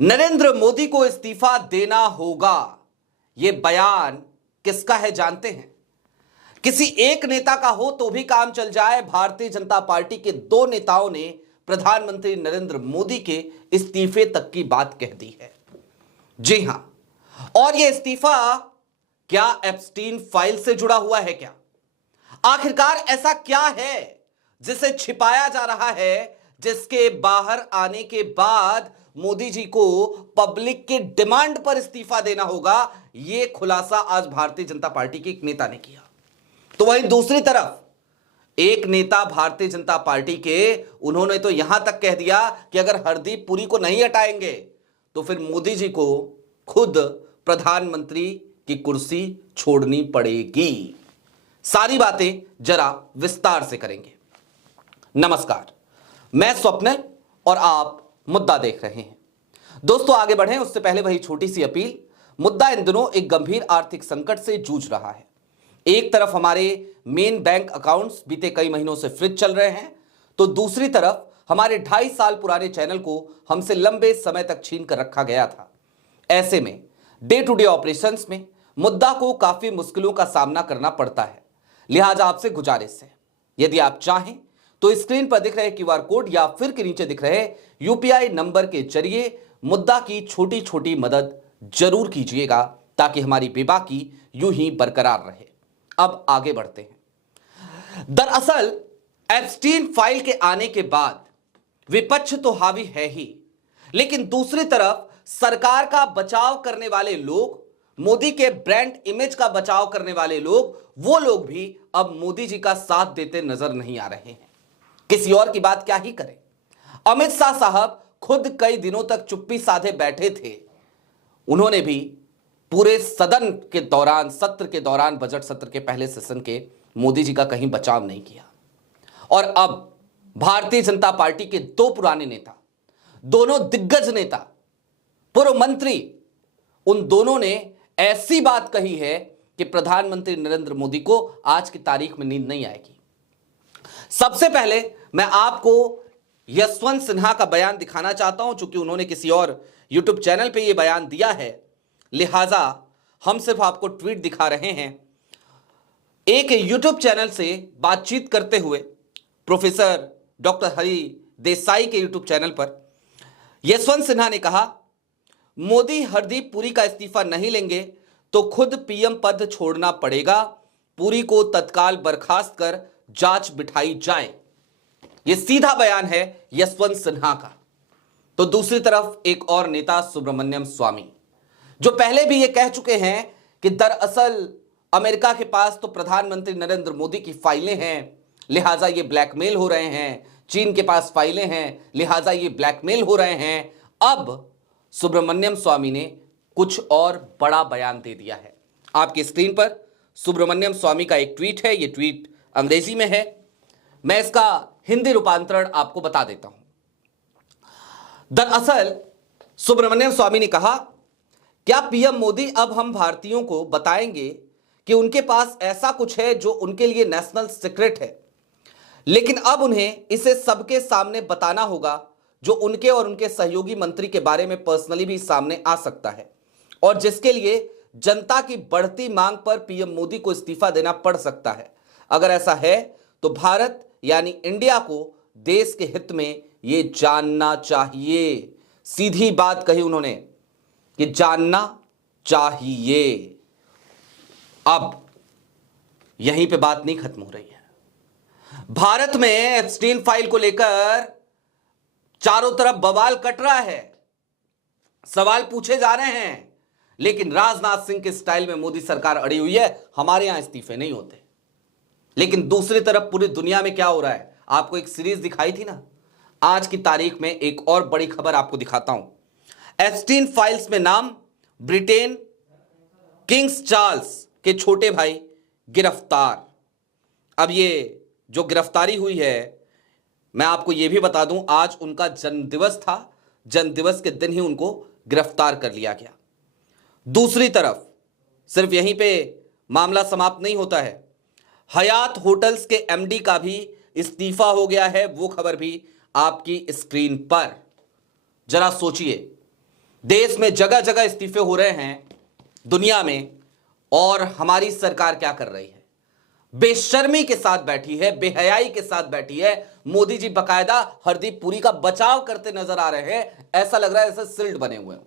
नरेंद्र मोदी को इस्तीफा देना होगा, यह बयान किसका है जानते हैं? किसी एक नेता का हो तो भी काम चल जाए। भारतीय जनता पार्टी के दो नेताओं ने प्रधानमंत्री नरेंद्र मोदी के इस्तीफे तक की बात कह दी है। जी हां, और यह इस्तीफा क्या एप्स्टीन फाइल से जुड़ा हुआ है क्या? आखिरकार ऐसा क्या है जिसे छिपाया जा रहा है, जिसके बाहर आने के बाद मोदी जी को पब्लिक के डिमांड पर इस्तीफा देना होगा? यह खुलासा आज भारतीय जनता पार्टी के एक नेता ने किया। तो वहीं दूसरी तरफ एक नेता भारतीय जनता पार्टी के, उन्होंने तो यहां तक कह दिया कि अगर हरदीप पुरी को नहीं हटाएंगे तो फिर मोदी जी को खुद प्रधानमंत्री की कुर्सी छोड़नी पड़ेगी। सारी बातें जरा विस्तार से करेंगे। नमस्कार, मैं स्वप्निल और आप मुद्दा देख रहे हैं। दोस्तों, आगे बढ़ें उससे पहले वही छोटी सी अपील। मुद्दा इन दिनों एक गंभीर आर्थिक संकट से जूझ रहा है। एक तरफ हमारे मेन बैंक अकाउंट्स बीते कई महीनों से फ्रीज चल रहे हैं, तो दूसरी तरफ हमारे 2.5 साल पुराने चैनल को हमसे लंबे समय तक छीन कर रखा गया था। ऐसे में डे टू डे ऑपरेशंस में मुद्दा को काफी मुश्किलों का सामना करना पड़ता है। लिहाजा आपसे गुजारिश है, यदि आप चाहें तो स्क्रीन पर दिख रहे क्यूआर कोड या फिर के नीचे दिख रहे यूपीआई नंबर के जरिए मुद्दा की छोटी छोटी मदद जरूर कीजिएगा, ताकि हमारी बेबाकी यूं ही बरकरार रहे। अब आगे बढ़ते हैं। दरअसल एप्स्टीन फाइल के आने के बाद विपक्ष तो हावी है ही, लेकिन दूसरी तरफ सरकार का बचाव करने वाले लोग, मोदी के ब्रांड इमेज का बचाव करने वाले लोग, वो लोग भी अब मोदी जी का साथ देते नजर नहीं आ रहे हैं। किसी और की बात क्या ही करें। अमित शाह साहब खुद कई दिनों तक चुप्पी साधे बैठे थे। उन्होंने भी पूरे सदन के दौरान, सत्र के दौरान, बजट सत्र के पहले सेशन के, मोदी जी का कहीं बचाव नहीं किया। और अब भारतीय जनता पार्टी के दो पुराने नेता, दोनों दिग्गज नेता, पूर्व मंत्री, उन दोनों ने ऐसी बात कही है कि प्रधानमंत्री नरेंद्र मोदी को आज की तारीख में नींद नहीं आएगी। सबसे पहले मैं आपको यशवंत सिन्हा का बयान दिखाना चाहता हूं। चूंकि उन्होंने किसी और यूट्यूब चैनल पे यह बयान दिया है, लिहाजा हम सिर्फ आपको ट्वीट दिखा रहे हैं। एक यूट्यूब चैनल से बातचीत करते हुए प्रोफेसर डॉक्टर हरि देसाई के यूट्यूब चैनल पर यशवंत सिन्हा ने कहा, मोदी हरदीप पुरी का इस्तीफा नहीं लेंगे तो खुद पीएम पद छोड़ना पड़ेगा। पुरी को तत्काल बर्खास्त कर जांच बिठाई जाए। यह सीधा बयान है यशवंत सिन्हा का। तो दूसरी तरफ एक और नेता सुब्रमण्यम स्वामी, जो पहले भी यह कह चुके हैं कि दरअसल अमेरिका के पास तो प्रधानमंत्री नरेंद्र मोदी की फाइलें हैं, लिहाजा ये ब्लैकमेल हो रहे हैं। चीन के पास फाइलें हैं, लिहाजा ये ब्लैकमेल हो रहे हैं। अब सुब्रमण्यम स्वामी ने कुछ और बड़ा बयान दे दिया है। आपकी स्क्रीन पर सुब्रमण्यम स्वामी का एक ट्वीट है। यह ट्वीट अंग्रेजी में है, मैं इसका हिंदी रूपांतरण आपको बता देता हूं। दरअसल सुब्रमण्यम स्वामी ने कहा, क्या पीएम मोदी अब हम भारतीयों को बताएंगे कि उनके पास ऐसा कुछ है जो उनके लिए नेशनल सीक्रेट है, लेकिन अब उन्हें इसे सबके सामने बताना होगा, जो उनके और उनके सहयोगी मंत्री के बारे में पर्सनली भी सामने आ सकता है, और जिसके लिए जनता की बढ़ती मांग पर पीएम मोदी को इस्तीफा देना पड़ सकता है। अगर ऐसा है तो भारत यानी इंडिया को देश के हित में यह जानना चाहिए। सीधी बात कही उन्होंने कि जानना चाहिए। अब यहीं पे बात नहीं खत्म हो रही है। भारत में एप्स्टीन फाइल को लेकर चारों तरफ बवाल कट रहा है, सवाल पूछे जा रहे हैं, लेकिन राजनाथ सिंह के स्टाइल में मोदी सरकार अड़ी हुई है, हमारे यहां इस्तीफे नहीं होते। लेकिन दूसरी तरफ पूरी दुनिया में क्या हो रहा है, आपको एक सीरीज दिखाई थी ना। आज की तारीख में एक और बड़ी खबर आपको दिखाता हूं। एप्स्टीन फाइल्स में नाम, ब्रिटेन, किंग्स चार्ल्स के छोटे भाई गिरफ्तार। अब ये जो गिरफ्तारी हुई है, मैं आपको यह भी बता दूं, आज उनका जन्मदिवस था। जन्मदिवस के दिन ही उनको गिरफ्तार कर लिया गया। दूसरी तरफ सिर्फ यहीं पे मामला समाप्त नहीं होता है, हयात होटल्स के एमडी का भी इस्तीफा हो गया है। वो खबर भी आपकी स्क्रीन पर। जरा सोचिए, देश में जगह जगह इस्तीफे हो रहे हैं दुनिया में, और हमारी सरकार क्या कर रही है? बेशर्मी के साथ बैठी है, बेहयाई के साथ बैठी है। मोदी जी बकायदा हरदीप पुरी का बचाव करते नजर आ रहे हैं, ऐसा लग रहा है जैसे सिल्ड बने हुए हैं।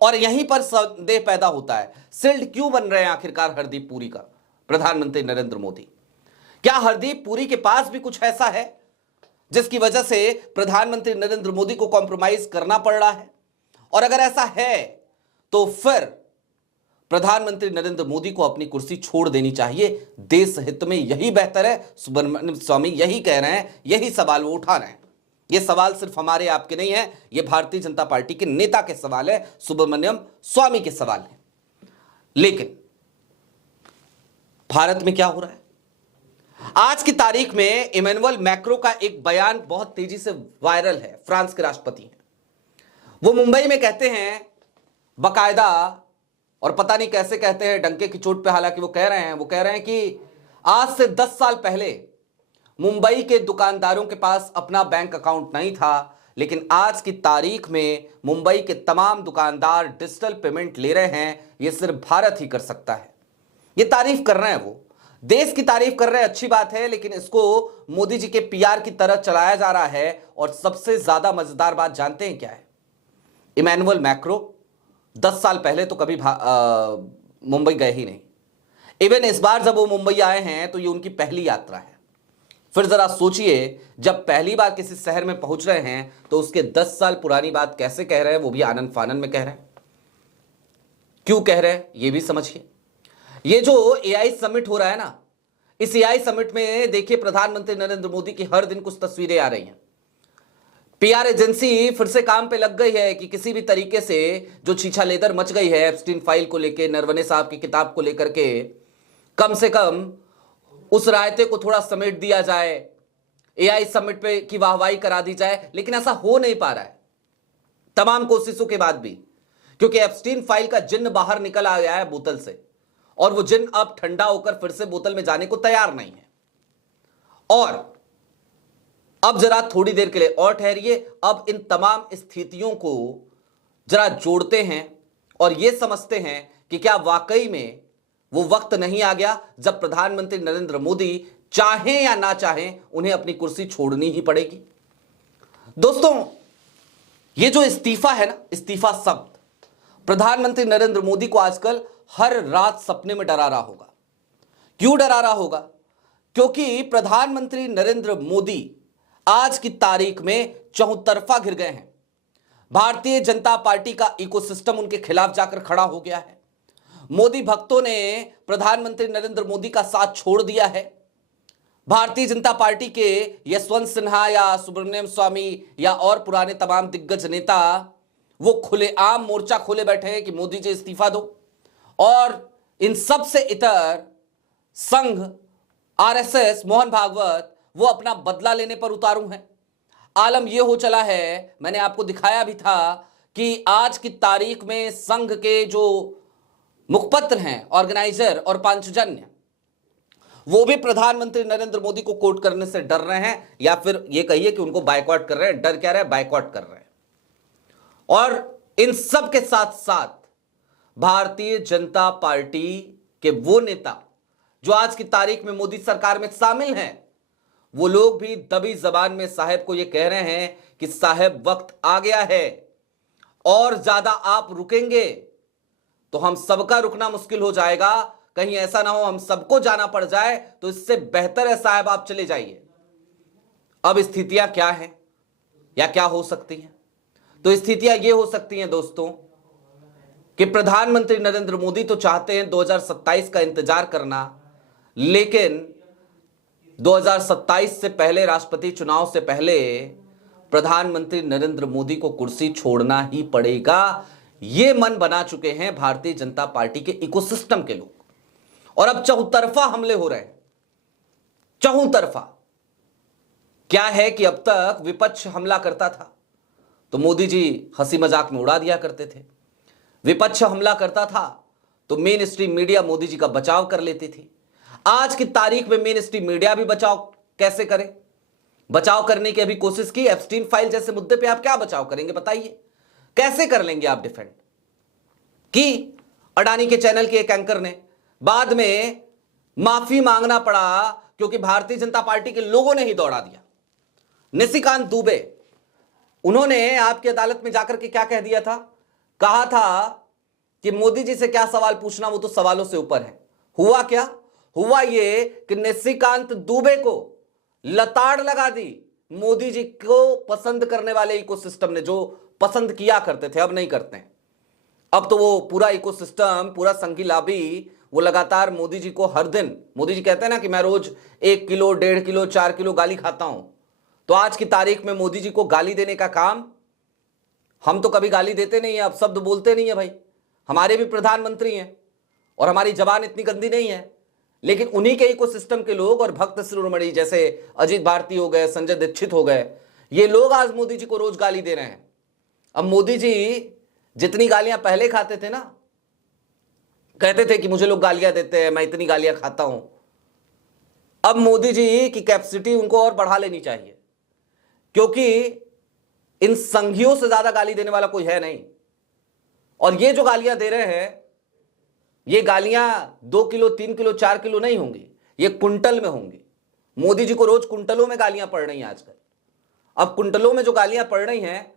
और यहीं पर संदेह पैदा होता है, सिल्ड क्यों बन रहे हैं आखिरकार हरदीप पुरी का प्रधानमंत्री नरेंद्र मोदी? क्या हरदीप पुरी के पास भी कुछ ऐसा है जिसकी वजह से प्रधानमंत्री नरेंद्र मोदी को कॉम्प्रोमाइज करना पड़ रहा है? और अगर ऐसा है तो फिर प्रधानमंत्री नरेंद्र मोदी को अपनी कुर्सी छोड़ देनी चाहिए। देश हित में यही बेहतर है। सुब्रमण्यम स्वामी यही कह रहे हैं, यही सवाल वो उठा रहे हैं। ये सवाल सिर्फ हमारे आपके नहीं है, ये भारतीय जनता पार्टी के नेता के सवाल है, सुब्रमण्यम स्वामी के सवाल है। लेकिन भारत में क्या हो रहा है? आज की तारीख में इमैनुअल मैक्रो का एक बयान बहुत तेजी से वायरल है। फ्रांस के राष्ट्रपति हैं, वो मुंबई में कहते हैं बकायदा, और पता नहीं कैसे कहते हैं, डंके की चोट पे, हालांकि वो कह रहे हैं कि आज से 10 साल पहले मुंबई के दुकानदारों के पास अपना बैंक अकाउंट नहीं था, लेकिन आज की तारीख में मुंबई के तमाम दुकानदार डिजिटल पेमेंट ले रहे हैं। ये सिर्फ भारत ही कर सकता है। ये तारीफ कर रहे हैं, वो देश की तारीफ कर रहे हैं, अच्छी बात है, लेकिन इसको मोदी जी के पीआर की तरह चलाया जा रहा है। और सबसे ज्यादा मजेदार बात जानते हैं क्या है? इमैनुअल मैक्रो 10 साल पहले तो कभी मुंबई गए ही नहीं। इवन इस बार जब वो मुंबई आए हैं तो ये उनकी पहली यात्रा है। फिर जरा सोचिए, जब पहली बार किसी शहर में पहुंच रहे हैं तो उसके 10 साल पुरानी बात कैसे कह रहे हैं, वो भी आनंद फानन में कह रहे हैं। क्यों कह रहे हैं ये भी समझिए। ये जो एआई समिट हो रहा है ना, इस एआई समिट में देखिए प्रधानमंत्री नरेंद्र मोदी की हर दिन कुछ तस्वीरें आ रही हैं। पीआर एजेंसी फिर से काम पे लग गई है कि किसी भी तरीके से जो छीछा लेदर मच गई है एप्स्टीन फाइल को लेके, नरवणे साहब की किताब को लेकर के, कम से कम उस रायते को थोड़ा समेट दिया जाए, एआई समिट पे की वाहवाही करा दी जाए। लेकिन ऐसा हो नहीं पा रहा है तमाम कोशिशों के बाद भी, क्योंकि एप्स्टीन फाइल का जिन्न बाहर निकल आ गया है बोतल से, और वो जिन्न अब ठंडा होकर फिर से बोतल में जाने को तैयार नहीं है। और अब जरा थोड़ी देर के लिए और ठहरिए, अब इन तमाम स्थितियों को जरा जोड़ते हैं और यह समझते हैं कि क्या वाकई में वो वक्त नहीं आ गया जब प्रधानमंत्री नरेंद्र मोदी चाहें या ना चाहें उन्हें अपनी कुर्सी छोड़नी ही पड़ेगी। दोस्तों, ये जो इस्तीफा है ना, इस्तीफा शब्द प्रधानमंत्री नरेंद्र मोदी को आजकल हर रात सपने में डरा रहा होगा। क्यों डरा रहा होगा? क्योंकि प्रधानमंत्री नरेंद्र मोदी आज की तारीख में चौतरफा घिर गए हैं। भारतीय जनता पार्टी का इकोसिस्टम उनके खिलाफ जाकर खड़ा हो गया है। मोदी भक्तों ने प्रधानमंत्री नरेंद्र मोदी का साथ छोड़ दिया है। भारतीय जनता पार्टी के यशवंत सिन्हा या सुब्रमण्यम स्वामी या और पुराने तमाम दिग्गज नेता वो खुलेआम मोर्चा खोले बैठे हैं कि मोदी जी इस्तीफा दो। और इन सब से इतर संघ, आरएसएस, मोहन भागवत वो अपना बदला लेने पर उतारू हैं। आलम यह हो चला है, मैंने आपको दिखाया भी था कि आज की तारीख में संघ के जो मुखपत्र हैं, ऑर्गेनाइजर और पांचजन्य, वो भी प्रधानमंत्री नरेंद्र मोदी को कोट करने से डर रहे हैं, या फिर ये कहिए कि उनको बायकॉट कर रहे हैं। डर क्या रहे, बायकॉट कर रहे हैं। और इन सब के साथ साथ भारतीय जनता पार्टी के वो नेता जो आज की तारीख में मोदी सरकार में शामिल हैं, वो लोग भी दबी जबान में साहब को ये कह रहे हैं कि साहब वक्त आ गया है, और ज्यादा आप रुकेंगे तो हम सबका रुकना मुश्किल हो जाएगा। कहीं ऐसा ना हो हम सबको जाना पड़ जाए, तो इससे बेहतर है साहब आप चले जाइए। अब स्थितियां क्या हैं या क्या हो सकती हैं? तो स्थितियां ये हो सकती हैं दोस्तों कि प्रधानमंत्री नरेंद्र मोदी तो चाहते हैं 2027 का इंतजार करना, लेकिन 2027 से पहले, राष्ट्रपति चुनाव से पहले प्रधानमंत्री नरेंद्र मोदी को कुर्सी छोड़ना ही पड़ेगा। ये मन बना चुके हैं भारतीय जनता पार्टी के इकोसिस्टम के लोग। और अब चौतरफा हमले हो रहे हैं, चौतरफा। क्या है कि अब तक विपक्ष हमला करता था तो मोदी जी हंसी मजाक में उड़ा दिया करते थे। विपक्ष हमला करता था तो main stream media Modi ji का बचाव कर लेती थी। आज की तारीख में मेन स्ट्रीम मीडिया भी बचाव कैसे करे? बचाव करने की अभी कोशिश की। एप्स्टीन फाइल जैसे मुद्दे पे आप क्या बचाव करेंगे बताइए? कैसे कर लेंगे आप डिफेंड? कि अडानी के चैनल के एक एंकर ने बाद में माफी मांगना पड़ा क्योंकि भारतीय जनता पार्टी के लोगों ने ही दौड़ा दिया। निशिकांत दुबे, उन्होंने आपकी अदालत में जाकर के क्या कह दिया था? कहा था कि मोदी जी से क्या सवाल पूछना, वो तो सवालों से ऊपर है। हुआ क्या? हुआ ये कि निशिकांत दुबे को लताड़ लगा दी मोदी जी को पसंद करने वाले इकोसिस्टम ने, जो पसंद किया करते थे अब नहीं करते हैं। अब तो वो पूरा इकोसिस्टम, पूरा संघी लाबी, वो लगातार मोदी जी को हर दिन, मोदी जी कहते हैं ना कि मैं रोज 1 किलो 1.5 किलो 4 किलो गाली खाता हूं, तो आज की तारीख में मोदी जी को गाली देने का काम, हम तो कभी गाली देते नहीं है, अब शब्द बोलते नहीं है भाई, हमारे भी प्रधानमंत्री हैं और हमारी जबान इतनी गंदी नहीं है, लेकिन उन्हीं के इकोसिस्टम के लोग और भक्त शिरोमणि जैसे अजीत भारती हो गए, संजय दीक्षित हो गए, ये लोग आज मोदी जी को रोज गाली दे रहे हैं। अब मोदी जी जितनी गालियां पहले खाते थे ना, कहते थे कि मुझे लोग गालियां देते हैं, मैं इतनी गालियां खाता हूं, अब मोदी जी की कैपेसिटी उनको और बढ़ा लेनी चाहिए, क्योंकि इन संघियों से ज्यादा गाली देने वाला कोई है नहीं। और ये जो गालियां दे रहे हैं, ये गालियां 2 किलो 3 किलो 4 किलो नहीं होंगी, ये कुंटल में होंगी। मोदी जी को रोज कुंटलों में गालियां पड़ रही हैं आजकल। अब कुंटलों में जो गालियां पड़ रही हैं,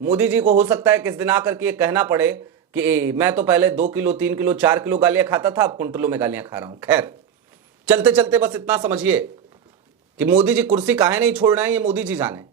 मोदी जी को हो सकता है किस दिन आकर के ये कहना पड़े कि मैं तो पहले 2 किलो 3 किलो 4 किलो गालियां खाता था, अब कुंटलों में गालियां खा रहा हूं। खैर, चलते चलते बस इतना समझिए कि मोदी जी कुर्सी काहे नहीं छोड़ रहे हैं, ये मोदी जी जाने,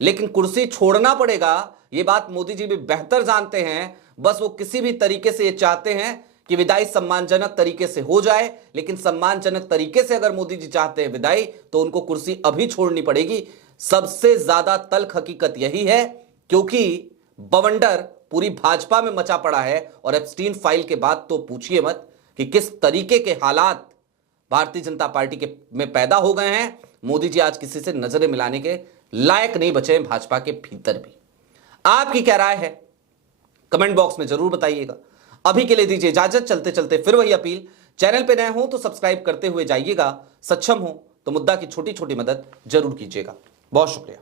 लेकिन कुर्सी छोड़ना पड़ेगा, ये बात मोदी जी भी बेहतर जानते हैं। बस वो किसी भी तरीके से ये चाहते हैं कि विदाई सम्मानजनक तरीके से हो जाए, लेकिन सम्मानजनक तरीके से अगर मोदी जी चाहते हैं विदाई, तो उनको कुर्सी अभी छोड़नी पड़ेगी। सबसे ज्यादा तल्ख हकीकत यही है, क्योंकि बवंडर पूरी भाजपा में मचा पड़ा है, और एप्स्टीन फाइल के बाद तो पूछिए मत कि किस तरीके के हालात भारतीय जनता पार्टी के में पैदा हो गए हैं। मोदी जी आज किसी से नजरें मिलाने के लायक नहीं बचे हैं भाजपा के भीतर भी। आपकी क्या राय है, कमेंट बॉक्स में जरूर बताइएगा। अभी के लिए दीजिए इजाजत, चलते चलते फिर वही अपील, चैनल पे नए हो तो सब्सक्राइब करते हुए जाइएगा, सक्षम हो तो मुद्दा की छोटी छोटी मदद जरूर कीजिएगा। बहुत शुक्रिया।